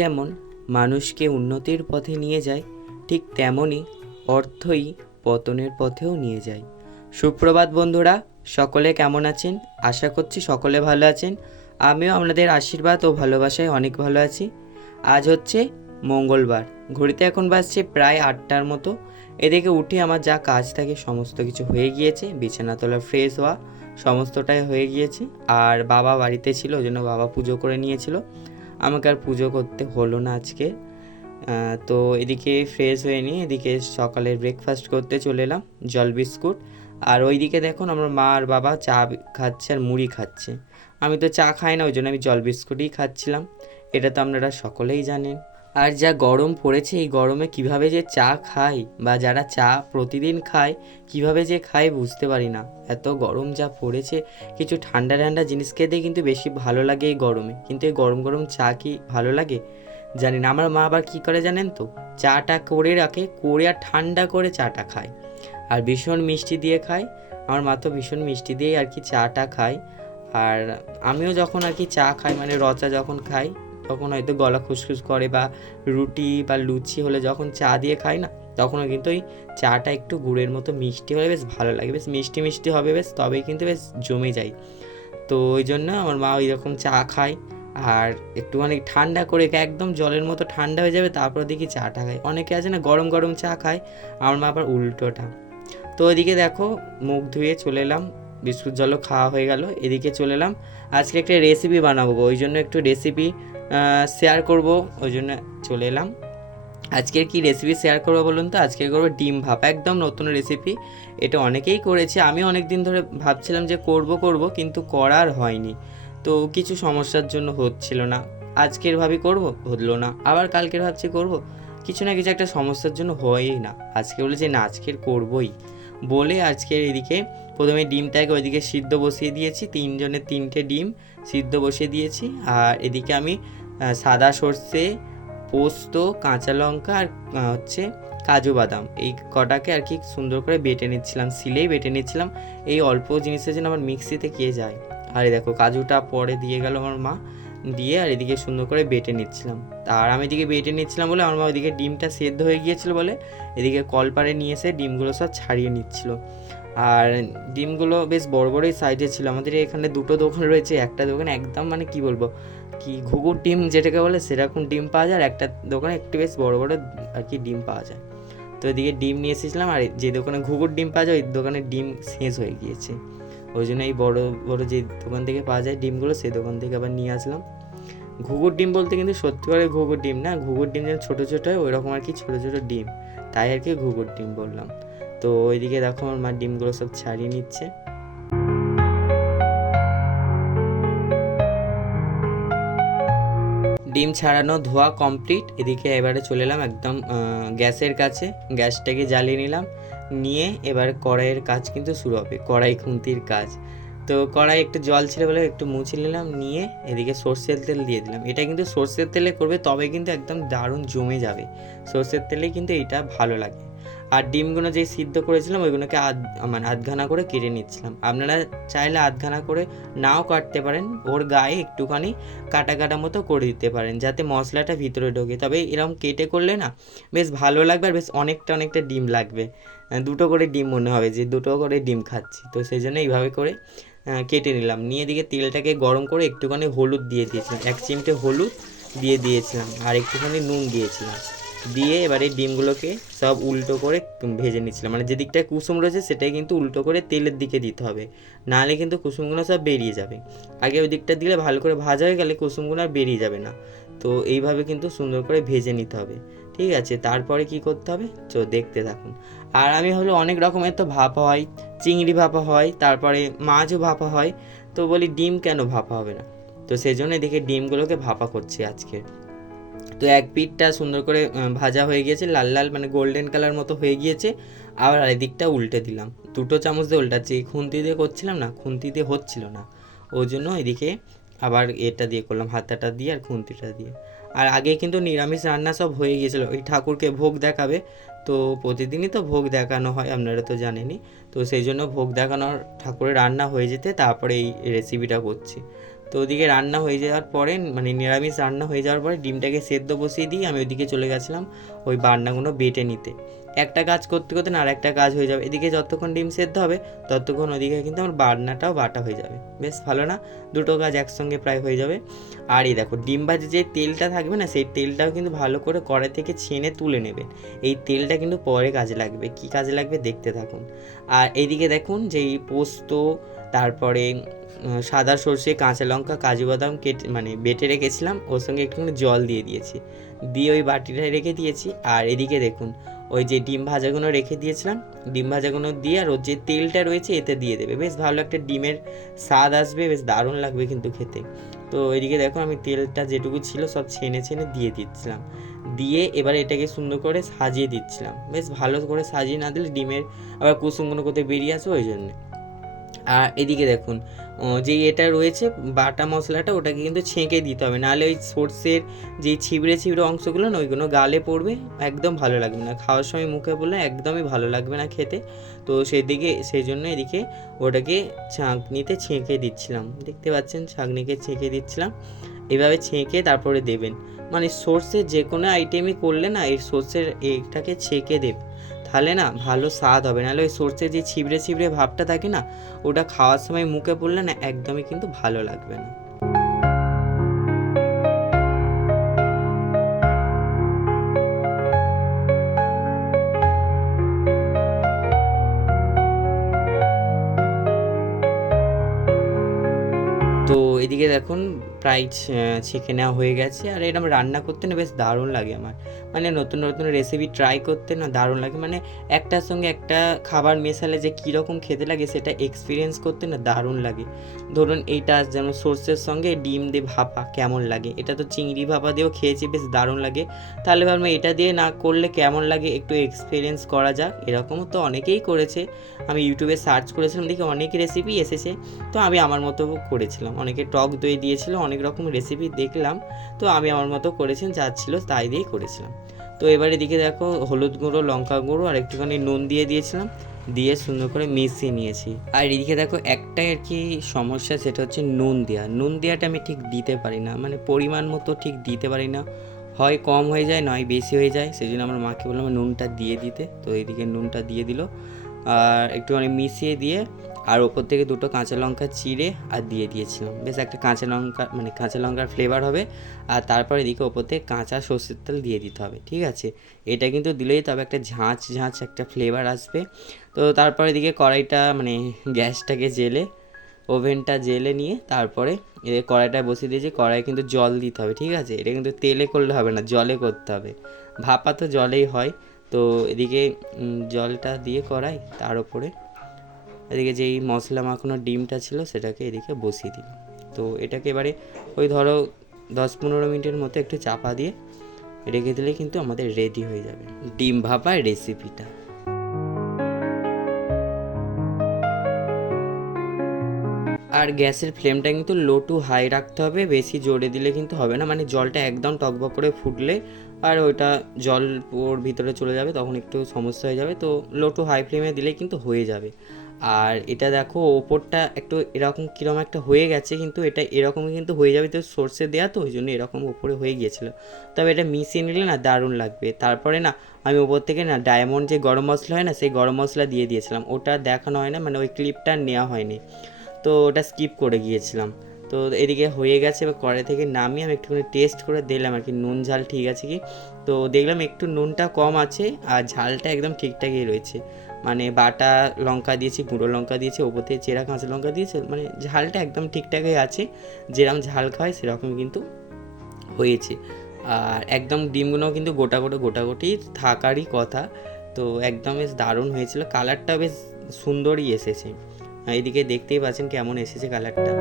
যেমন মানুষকে উন্নতির পথে নিয়ে যায়, ঠিক তেমনই অর্থই পতনের পথেও নিয়ে যায়। সুপ্রভাত বন্ধুরা, সকলে কেমন আছেন? আশা করছি সকলে ভালো আছেন। আমিও আপনাদের আশীর্বাদ ও ভালোবাসায় অনেক ভালো আছি। আজ হচ্ছে মঙ্গলবার, ঘড়িতে এখন বাজছে প্রায় 8টার মতো। এদিকে উঠে আমার যা কাজ থাকে সমস্ত কিছু হয়ে গিয়েছে, বিছানা তোলা, ফ্রেশ হওয়া সমস্তটাই হয়ে গিয়েছে। আর বাবা বাড়িতে ছিল, ওই জন্য বাবা পুজো করে নিয়েছিল, আমাকে আর পুজো করতে হলো না আজকে। তো এদিকে ফ্রেশ হয়ে নিয়ে এদিকে সকালের ব্রেকফাস্ট করতে চলে এলাম, জল বিস্কুট। আর ওইদিকে দেখুন আমার মা আর বাবা চা খাচ্ছে আর মুড়ি খাচ্ছে। আমি তো চা খাই না, ওই জন্য আমি জল বিস্কুটই খাচ্ছিলাম। এটা তো আপনারা সকলেই জানেন। আর যা গরম পড়েছে, এই গরমে কিভাবে যে চা খাই, বা যারা চা প্রতিদিন খায় কিভাবে যে খায় বুঝতে পারি না। এত গরম যা পড়েছে, কিছু ঠান্ডা ঠান্ডা জিনিস খেতে কিন্তু বেশি ভালো লাগে এই গরমে, কিন্তু এই গরম গরম চা কি ভালো লাগে জানি না। আমার মা আবার কী করে জানেন তো, চাটা করে রাখে, করে আর ঠান্ডা করে চাটা খায়, আর ভীষণ মিষ্টি দিয়ে খায়। আমার মা তো ভীষণ মিষ্টি দিয়েই আর কি চাটা খায়। আর আমিও যখন আর কি চা খাই, মানে রচা যখন খাই, তখন হয়তো গলা খুসখুস করে, বা রুটি বা লুচি হলে যখন চা দিয়ে খাই না, তখনও কিন্তু ওই চাটা একটু গুড়ের মতো মিষ্টি হলে বেশ ভালো লাগে, বেশ মিষ্টি মিষ্টি হবে বেশ, তবেই কিন্তু বেশ জমে যায়। তো ওই জন্য আমার মা ওই রকম চা খায়, আর একটুখানি ঠান্ডা করে একদম জলের মতো ঠান্ডা হয়ে যাবে, তারপর দেখি চাটা খায়। অনেকে আছে না গরম গরম চা খায়, আমার মা আবার উল্টোটা। তো ওইদিকে দেখো মুখ ধুয়ে চলে এলাম, বিস্কুট জলও খাওয়া হয়ে গেল। এদিকে চলে এলাম, আজকে একটা রেসিপি বানাবো, ওই জন্য একটু রেসিপি শেয়ার করব, ওই জন্য চলে এলাম। আজকের কি রেসিপি শেয়ার করবো বলুন তো? আজকে করবো ডিম ভাপা, একদম নতুন রেসিপি। এটা অনেকেই করেছে, আমি অনেক দিন ধরে ভাবছিলাম যে করব কিন্তু করার হয়নি। তো কিছু সমস্যার জন্য হচ্ছিল না। আজকের ভাবি করব, হলো না, আবার কালকের ভাবছি করব, কিছু না কিছু একটা সমস্যার জন্য হয়ই না। আজকে বলেছি না, আজকের করবই বলে আজকের এদিকে প্রথমে ডিমটাকে ওইদিকে সিদ্ধ বসিয়ে দিয়েছি, 3জনের 3টে ডিম সিদ্ধ বসিয়ে দিয়েছি। আর এদিকে আমি সাদা সর্ষে, পোস্ত, কাঁচা লঙ্কা আর হচ্ছে কাজু বাদাম, এই কটাকে আর কি সুন্দর করে বেটে নিচ্ছিলাম, শিলেই বেটে নিচ্ছিলাম। এই অল্প জিনিসের জন্য আমার মিক্সিতে কে যায়। আর এই দেখো কাজুটা পরে দিয়ে গেল আমার মা, দিয়ে আর এদিকে সুন্দর করে বেটে নিচ্ছিলাম। আর আমি এদিকে বেটে নিচ্ছিলাম বলে আমার মা ওইদিকে ডিমটা সেদ্ধ হয়ে গিয়েছিলো বলে এদিকে কলপারে নিয়ে এসে ডিমগুলো সব ছাড়িয়ে নিচ্ছিল। আর ডিমগুলো বেশ বড় বড়ই সাইজে ছিল। আমাদের এখানে 2টো দোকান রয়েছে, একটা দোকানে একদম মানে কি বলবো, কি ঘুঘুর ডিম যেটাকে বলে সেরকম ডিম পাওয়া যায়, আর একটা দোকানে একটু বেশ বড় বড় আর কি ডিম পাওয়া যায়। তো এদিকে ডিম নিয়ে এসেছিলাম, আর যে দোকানে ঘুঘুর ডিম পাওয়া যায় ওই দোকানে ডিম শেষ হয়ে গিয়েছে, ওই জন্য এই বড় বড় যে দোকান থেকে পাওয়া যায় ডিমগুলো, সেই দোকান থেকে আবার নিয়ে আসলাম। ঘুঘুর ডিম বলতে কিন্তু সত্যি করে ঘুঘুর ডিম না, ঘুঘুর ডিম যেন ছোটো ছোটো হয় ওইরকম আর কি, ছোটো ছোটো ডিম, তাই আর কি ঘুঘুর ডিম বললাম। তো ওইদিকে দেখো আমার মা ডিমগুলো সব ছাড়িয়ে নিচ্ছে। ডিম ছাড়ানো ধোয়া কমপ্লিট। এদিকে এবারে চলে এলাম একদম গ্যাসের কাছে, গ্যাসটাকে জ্বালিয়ে নিলাম, নিয়ে এবার কড়াইয়ের কাজ কিন্তু শুরু হবে, কড়াই খুন্তির কাজ। তো কড়াই একটু জল ছিল বলে একটু মুছে নিলাম, নিয়ে এদিকে সর্ষের তেল দিয়ে দিলাম। এটা কিন্তু সর্ষের তেলে করবে, তবে কিন্তু একদম দারুণ জমে যাবে, সর্ষের তেলেই কিন্তু এটা ভালো লাগে। আর ডিমগুলো যে সিদ্ধ করেছিলাম ওইগুলোকে আধখানা করে কেটে নিচ্ছিলাম। আপনারা চাইলে আধখানা করে নাও কাটতে পারেন, ওর গায়ে একটুখানি কাটা কাটা মতো করে দিতে পারেন, যাতে মশলাটা ভিতরে ঢোকে। তবে এরকম কেটে করলে না বেশ ভালো লাগবে, আর বেশ অনেকটা অনেকটা ডিম লাগবে, 2টো করে ডিম মনে হবে যে 2টো করে ডিম খাচ্ছি। তো সেই জন্য এইভাবে করে কেটে নিলাম, নিয়ে এদিকে তেলটাকে গরম করে একটুখানি হলুদ দিয়ে দিয়েছিলাম, 1 চিমটে হলুদ দিয়ে দিয়েছিলাম, আর একটুখানি নুন দিয়েছিলাম, দিয়ে এবারে ডিমগুলোকে সব উল্টো করে ভেজে নিচ্ছিলাম। মানে যেদিকটায় কুসুম রয়েছে সেটাই কিন্তু উল্টো করে তেলের দিকে দিতে হবে, নাহলে কিন্তু কুসুমগুলো সব বেরিয়ে যাবে। আগে ওই দিকটা দিলে ভালো করে ভাজা হয়ে গেলে কুসুমগুলো আর বেরিয়ে যাবে না। তো এইভাবে কিন্তু সুন্দর করে ভেজে নিতে হবে, ঠিক আছে? তারপরে কি করতে হবে দেখতে থাকুন। আর আমি হলো অনেক রকমের তো ভাপা হয়, চিংড়ি ভাপা হয়, তারপরে মাছও ভাপা হয়। তো বলি ডিম কেন ভাপা হবে না? তো সেই জন্য দেখে ডিমগুলোকে ভাপা করছি আজকে। তো এক পিঠটা সুন্দর করে ভাজা হয়ে গিয়েছে, লাল লাল মানে গোল্ডেন কালার মতো হয়ে গিয়েছে। আবার আরেকদিকটা উল্টে দিলাম, 2টো চামচ দিয়ে উল্টাচ্ছি, খুন্তি দিয়ে করছিলাম না, খুন্তি দিয়ে হচ্ছিল না, ওই জন্য এদিকে আবার এটা দিয়ে করলাম, হাতাটা দিয়ে আর খুন্তিটা দিয়ে। আর আগে কিন্তু নিরামিষ রান্না সব হয়ে গিয়েছিলো, ওই ঠাকুরকে ভোগ দেখাবে, তো প্রতিদিনই তো ভোগ দেখানো হয়, আপনারা তো জানেনই। তো সেই জন্য ভোগ দেখানোর ঠাকুরের রান্না হয়ে যেতে তারপরে এই রেসিপিটা করছি। তো ওদিকে রান্না হয়ে যাওয়ার পরে মানে নিরামিষ রান্না হয়ে যাওয়ার পরে ডিমটাকে সেদ্ধ বসিয়ে দিয়ে আমি ওইদিকে চলে গেছিলাম ওই বান্নাগুলো বেটে নিতে। একটা কাজ করতে করতে না আর একটা কাজ হয়ে যাবে, এদিকে যতক্ষণ ডিম সেদ্ধ হবে ততক্ষণ ওদিকে কিন্তু আমার বান্নাটাও বাটা হয়ে যাবে। বেশ ভালো না, দুটো কাজ একসঙ্গে প্রায় হয়ে যাবে। আর এই দেখো ডিম ভাজি যে তেলটা থাকবে না, সেই তেলটাও কিন্তু ভালো করে কড়াই থেকে ছেনে তুলে নেবেন। এই তেলটা কিন্তু পরে কাজে লাগবে, কি কাজে লাগবে দেখতে থাকুন। আর এইদিকে দেখুন যে এই পোস্ত, তারপরে সাদা সর্ষে, কাঁচা লঙ্কা, কাজু বাদাম কেটে মানে বেটে রেখেছিলাম, ওর সঙ্গে একটুখানি জল দিয়ে দিয়েছি, দিয়ে ওই বাটিটায় রেখে দিয়েছি। আর এদিকে দেখুন ওই যে ডিম ভাজাগুলো রেখে দিয়েছিলাম, ডিম ভাজাগুলো দিয়ে আর ওর যে তেলটা রয়েছে এতে দিয়ে দেবে, বেশ ভালো একটা ডিমের স্বাদ আসবে, বেশ দারুণ লাগবে কিন্তু খেতে। তো এদিকে দেখো আমি তেলটা যেটুকু ছিল সব ছেনে ছেনে দিয়ে দিচ্ছিলাম, দিয়ে এবার এটাকে সুন্দর করে সাজিয়ে দিচ্ছিলাম। বেশ ভালো করে সাজিয়ে না দিলে ডিমের আবার কুসুমগুলো কোথায় বেরিয়ে আসবে, ওই জন্যে। আর এদিকে দেখুন যেই এটা রয়েছে বাটা মশলাটা, ওটাকে কিন্তু ছেঁকে দিতে হবে, নাহলে ওই সর্ষের যেই ছিবড়ে ছিবড়ে অংশগুলো না ওইগুলো গালে পড়বে, একদম ভালো লাগবে না খাওয়ার সময়, মুখে পড়লে একদমই ভালো লাগবে না খেতে। তো সেই জন্য এদিকে ওটাকে ছাঁকনিতে ছেঁকে দিচ্ছিলাম, দেখতে পাচ্ছেন ছাঁকনিকে ছেঁকে দিচ্ছিলাম। এভাবে ছেঁকে তারপরে দেবেন, মানে সর্ষের যে কোনো আইটেমই করলে না এই সর্ষের এটাকে ছেঁকে দেবে, তাহলে না ভালো স্বাদ হবে, নাহলে ওই সর্ষের যে ছিবড়ে ছিবড়ে ভাবটা থাকে না, ওটা খাওয়ার সময় মুখে পড়লে না একদমই কিন্তু ভালো লাগবে না। তো এদিকে দেখুন প্রায় ছেঁকে নেওয়া হয়ে গেছে। আর এরকম রান্না করতে না বেশ দারুণ লাগে আমার, মানে নতুন নতুন রেসিপি ট্রাই করতে না দারুণ লাগে, মানে একটার সঙ্গে একটা খাবার মেশালে যে কীরকম খেতে লাগে সেটা এক্সপিরিয়েন্স করতে না দারুণ লাগে। ধরুন এইটা যেমন সর্ষের সঙ্গে ডিম দিয়ে ভাপা কেমন লাগে, এটা তো চিংড়ি ভাপা দিয়েও খেয়েছি, বেশ দারুণ লাগে। তাহলে ভাবলাম এটা দিয়ে না করলে কেমন লাগে একটু এক্সপিরিয়েন্স করা যাক। এরকমও তো অনেকেই করেছে, আমি ইউটিউবে সার্চ করেছিলাম, দেখি অনেক রেসিপি এসেছে, তো আমি আমার মতো করেছিলাম। অনেকে টক দই দিয়েছিল, অনেক রকম রেসিপি দেখলাম, তো আমি আমার মতো করেছিলাম, যা ছিল তাই দিয়েই করেছিলাম। তো এবার এদিকে দেখো হলুদ গুঁড়ো, লঙ্কা গুঁড়ো আর একটুখানি নুন দিয়ে দিয়েছিলাম, দিয়ে সুন্দর করে মিশিয়ে নিয়েছি। আর এদিকে দেখো একটাই আর কি সমস্যা, সেটা হচ্ছে নুন দেওয়াটা আমি ঠিক দিতে পারি না, মানে পরিমাণ মতো ঠিক দিতে পারি না, হয় কম হয়ে যায় নয় বেশি হয়ে যায়, সেই জন্য আমার মাকে বললাম নুনটা দিয়ে দিতে। তো এইদিকে নুনটা দিয়ে দিল, আর একটুখানি মিশিয়ে দিয়ে আর ওপর থেকে দুটো কাঁচা লঙ্কা চিড়ে আর দিয়ে দিয়েছিলাম, বেশ একটা কাঁচা লঙ্কা মানে কাঁচা লঙ্কার ফ্লেভার হবে। আর তারপর এদিকে ওপর থেকে কাঁচা সর্ষের তেল দিয়ে দিতে হবে, ঠিক আছে। এটা কিন্তু দিলেই তবে একটা ঝাঁঝ ঝাঁঝ একটা ফ্লেভার আসবে। তো তারপর এদিকে কড়াইটা মানে গ্যাসটাকে জেলে ওভেনটা জেলে নিয়ে তারপরে কড়াইটা বসিয়ে দিয়েছি, কড়াই কিন্তু জল দিতে হবে, ঠিক আছে। এটা কিন্তু তেলে করলে হবে না, জলে করতে হবে, ভাপা তো জলেই হয়। তো এদিকে জলটা দিয়ে কড়াই, তার উপরে এদিকে যেই মশলা মাখানো ডিমটা ছিল সেটাকে এদিকে বসিয়ে দিলাম। তো এটাকে এবারে ওই ধরো 10-15 মিনিটের মতো একটু চাপা দিয়ে রেখে দিলে কিন্তু আমাদের রেডি হয়ে যাবে ডিম ভাপা রেসিপিটা। আর গ্যাসের ফ্লেমটা কিন্তু লো টু হাই রাখতে হবে, বেশি জোরে দিলে কিন্তু হবে না, মানে জলটা একদম টকবক করে ফুটলে আর ওইটা জল ওর ভিতরে চলে যাবে, তখন একটু সমস্যা হয়ে যাবে। তো লো টু হাই ফ্লেমে দিলে কিন্তু হয়ে যাবে। আর এটা দেখো ওপরটা একটু এরকম কীরকম একটা হয়ে গেছে, কিন্তু এটা এরকমই কিন্তু হয়ে যাবে, তো সর্ষে দেওয়া তো ওই জন্য এরকম ওপরে হয়ে গিয়েছিলো। তবে এটা মিশিয়ে নিলে না দারুণ লাগবে। তারপরে না আমি ওপর থেকে না ডায়মন্ড যে গরম মশলা হয় না, সেই গরম মশলা দিয়ে দিয়েছিলাম, ওটা দেখানো হয় না, মানে ওই ক্লিপটা নেওয়া হয়নি, তো ওটা স্কিপ করে গিয়েছিলাম। তো এদিকে হয়ে গেছে, এবার কড়াই থেকে নামিয়ে আমি একটুখানি টেস্ট করে দিলাম আর কি নুন ঝাল ঠিক আছে কি। তো দেখলাম একটু নুনটা কম আছে আর ঝালটা একদম ঠিকঠাকই রয়েছে, মানে বাটা লঙ্কা দিয়েছি, গুঁড়ো লঙ্কা দিয়েছি, ওপর থেকে চেরা কাঁচা লঙ্কা দিয়েছে, মানে ঝালটা একদম ঠিকঠাকই আছে, যেরকম ঝাল খায় সেরকম কিন্তু হয়েছে। আর একদম ডিমগুলোও কিন্তু গোটাগুটি থাকারই কথা। তো একদম বেশ দারুণ হয়েছিল, কালারটা বেশ সুন্দরই এসেছে, এইদিকে দেখতেই পাচ্ছেন কেমন এসেছে কালারটা।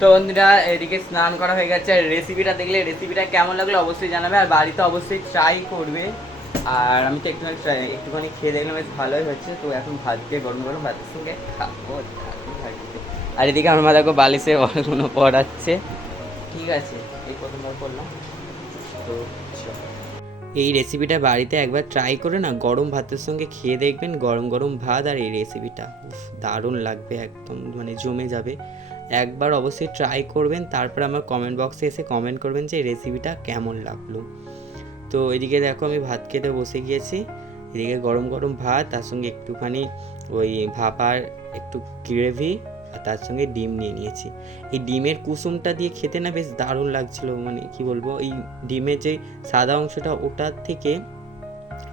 তো বন্ধুরা এদিকে স্নান করা হয়ে গেছে, আর রেসিপিটা দেখলে রেসিপিটা কেমন লাগলো অবশ্যই জানাবে, আর বাড়িতে অবশ্যই ট্রাই করবে। আর আমি তো একটুখানি খেয়ে দেখলাম বেশ ভালোই হচ্ছে। তো এখন ভাত দিয়ে গরম গরম ভাতের সঙ্গে খাবো। আর এদিকে আমার মা দেখো বালিশে অনেকগুলো পড়াচ্ছে, ঠিক আছে, এই প্রথমবার করলাম তো। এই রেসিপিটা বাড়িতে একবার ট্রাই করে না গরম ভাতের সঙ্গে খেয়ে দেখবেন, গরম গরম ভাত আর এই রেসিপিটা দারুণ লাগবে, একদম মানে জমে যাবে। একবার অবশ্যই ট্রাই করবেন, তারপর আমার কমেন্ট বক্সে এসে কমেন্ট করবেন যে এই রেসিপিটা কেমন লাগলো। তো এদিকে দেখো আমি ভাত খেতে বসে গিয়েছি, এদিকে গরম গরম ভাত, তার সঙ্গে একটুখানি ওই ভাপার একটু গ্রেভি, আর তার সঙ্গে ডিম নিয়ে নিয়েছি। এই ডিমের কুসুমটা দিয়ে খেতে না বেশ দারুণ লাগছিল, মানে কি বলবো, এই ডিমের যে সাদা অংশটা ওটার থেকে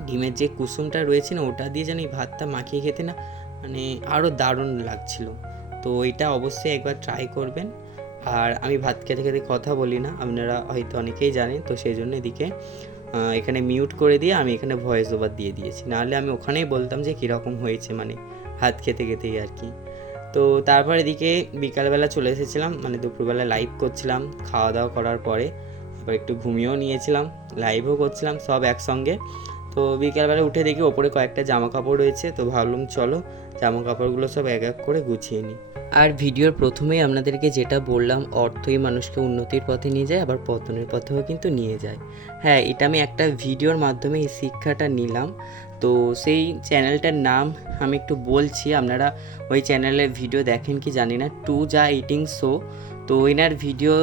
ডিমের যে কুসুমটা রয়েছে না ওটা দিয়ে যেন এই ভাতটা মাখিয়ে খেতে না মানে আরও দারুণ লাগছিল। তো এটা অবশ্যই একবার ট্রাই করবেন। আর আমি ভাত খেতে খেতে কথা বলি না, আপনারা হয়তো অনেকেই জানেন, তো সেই জন্য এদিকে এখানে মিউট করে দিয়ে আমি এখানে ভয়েস ওভার দিয়ে দিয়েছি, নাহলে আমি ওখানেই বলতাম যে কীরকম হয়েছে, মানে ভাত খেতে খেতেই আর কি। তো তারপর এদিকে বিকালবেলা চলে এসেছিলাম, মানে দুপুরবেলা লাইভ করছিলাম, খাওয়া দাওয়া করার পরে আবার একটু ঘুমিয়েও নিয়েছিলাম, লাইভও করছিলাম সব একসঙ্গে। তো বিকালবেলা উঠে দেখি ওপরে কয়েকটা জামা কাপড় রয়েছে, তো ভাবলাম চলো জামা কাপড়গুলো সব এক এক করে গুছিয়ে নিই। আর ভিডিওর প্রথমেই আপনাদেরকে যেটা বললাম, অর্থই মানুষকে উন্নতির পথে নিয়ে যায়, আবার পতনের পথেও কিন্তু নিয়ে যায়। হ্যাঁ, এটা আমি একটা ভিডিওর মাধ্যমে এই শিক্ষাটা নিলাম। তো সেই চ্যানেলটার নাম আমি একটু বলছি, আপনারা ওই চ্যানেলের ভিডিও দেখেন কি জানি না, টু যা ইটিং শো। তো এনার ভিডিও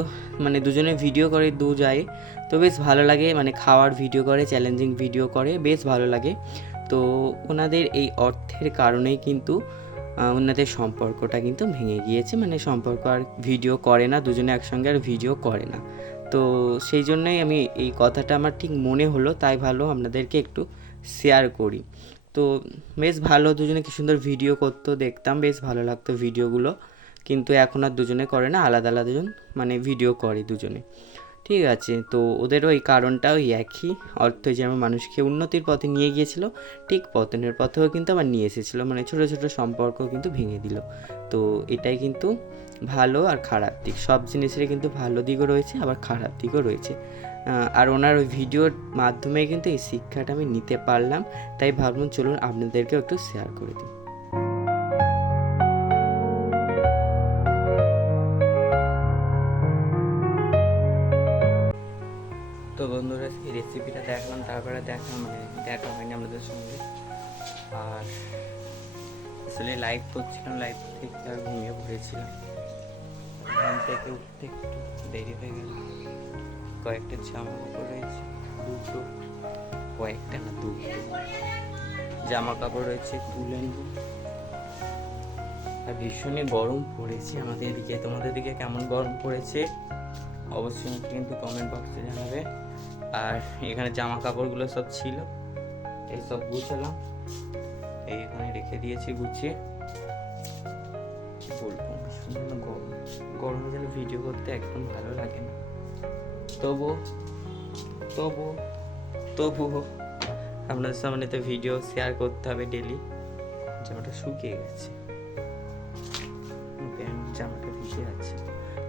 মানে দুজনে ভিডিও করে দু যায়, তো বেশ ভালো লাগে, মানে খাওয়ার ভিডিও করে, চ্যালেঞ্জিং ভিডিও করে, বেশ ভালো লাগে। তো ওনাদের এই অর্থের কারণেই কিন্তু ওনাদের সম্পর্কটা কিন্তু ভেঙে গিয়েছে, মানে সম্পর্ক আর ভিডিও করে না, দুজনে একসঙ্গে আর ভিডিও করে না। তো সেই জন্যই আমি এই কথাটা আমার ঠিক মনে হলো, তাই ভালো আপনাদেরকে একটু শেয়ার করি। তো বেশ ভালো, দুজনে কি সুন্দর ভিডিও করতো, দেখতাম বেশ ভালো লাগতো ভিডিওগুলো, কিন্তু এখন আর দুজনে করে না, আলাদা আলাদা জন মানে ভিডিও করে দুজনে। ঠিক আছে, তো ওদেরও এই কারণটা ওই একই, অর্থ যেমন মানুষকে উন্নতির পথে নিয়ে গিয়েছিল, ঠিক পতনের পথেও কিন্তু আবার নিয়ে এসেছিলো, মানে ছোটো ছোটো সম্পর্ক কিন্তু ভেঙে দিল। তো এটাই কিন্তু ভালো আর খারাপ দিক, সব জিনিসেরই কিন্তু ভালো দিকও রয়েছে, আবার খারাপ দিকও রয়েছে। আর ওনার ওই ভিডিওর মাধ্যমে কিন্তু এই শিক্ষাটা আমি নিতে পারলাম, তাই ভাবলাম চলুন আপনাদেরকেও একটু শেয়ার করে দিই। তো বন্ধুরা এই রেসিপিটা দেখলাম, তারপরে দেখলাম মানে দেখা হয়নি আপনাদের সঙ্গে, আর আসলে লাইভ করছিলাম, লাইভ থেকে আর ঘুমিয়ে পড়েছিলাম, ঘুম থেকে উঠতে একটু দেরি হয়ে গেল। কয়েকটা জামা কাপড় রয়েছে, দুটো, কয়েকটা না দুটো জামা কাপড় রয়েছে, তুলে নিই। আর ভীষণই গরম পড়েছে আমাদের এদিকে, তোমাদের দিকে কেমন গরম পড়েছে অবশ্যই কিন্তু কমেন্ট বক্সে জানাবে। আর এখানে জামা কাপড়গুলো সব ছিল, এই সব গুছালাম, এই এখানে রেখে দিয়েছি গুছিয়ে। কি বলবো, গরম, গরমে যেন ভিডিও করতে একদম ভালো লাগে না, তবু তবু তবু আপনাদের সামনে তো ভিডিও শেয়ার করতে হবে ডেলি। জামাটা শুকিয়ে গেছে, জামাটা ভিজে আছে,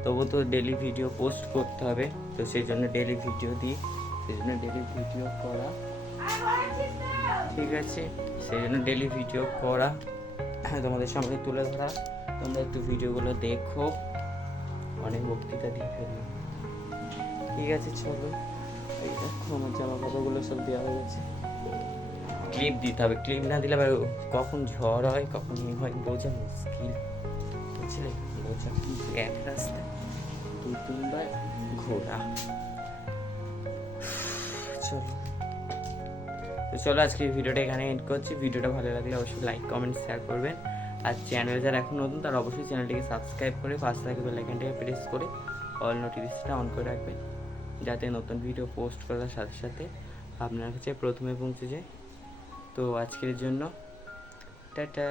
তবু তো ডেলি ভিডিও পোস্ট করতে হবে, তো সেই জন্য ডেলি ভিডিও দিই, সেই জন্য ডেলি ভিডিও করা, ঠিক আছে, সেই জন্য ডেলি ভিডিও করা, তোমাদের সামনে তুলে ধরা। তোমরা একটু ভিডিওগুলো দেখো, অনেক বক্তৃতা দিয়ে ফেললো। ঠিক আছে চলো, এই দেখো আমার জামা কাপড়গুলো সব দেওয়া হয়ে গেছে, ক্লিপ দিতে হবে, ক্লিপ না দিলে আবার কখন ঝড় হয় কখন ইয়ে হয় বোঝা মুশকিল, বুঝলে, বোঝা কিন্তু এক রাস্তা দুই তিনবার ঘোরা। চলো, তো চলো আজকে ভিডিওটা এখানে এন্ড করছি। ভিডিওটা ভালো লাগলে অবশ্যই লাইক কমেন্ট শেয়ার করবেন, আর চ্যানেল যারা এখন নতুন তারা অবশ্যই চ্যানেলটিকে সাবস্ক্রাইব করে পাশে থাকা বেল আইকনটাকে প্রেস করে অল নোটিফিকেশনটা অন করে রাখবেন, যাতে নতুন ভিডিও পোস্ট করার সাথে সাথে আপনার কাছে প্রথমে পৌঁছে যায়। তো আজকের জন্য টাটা।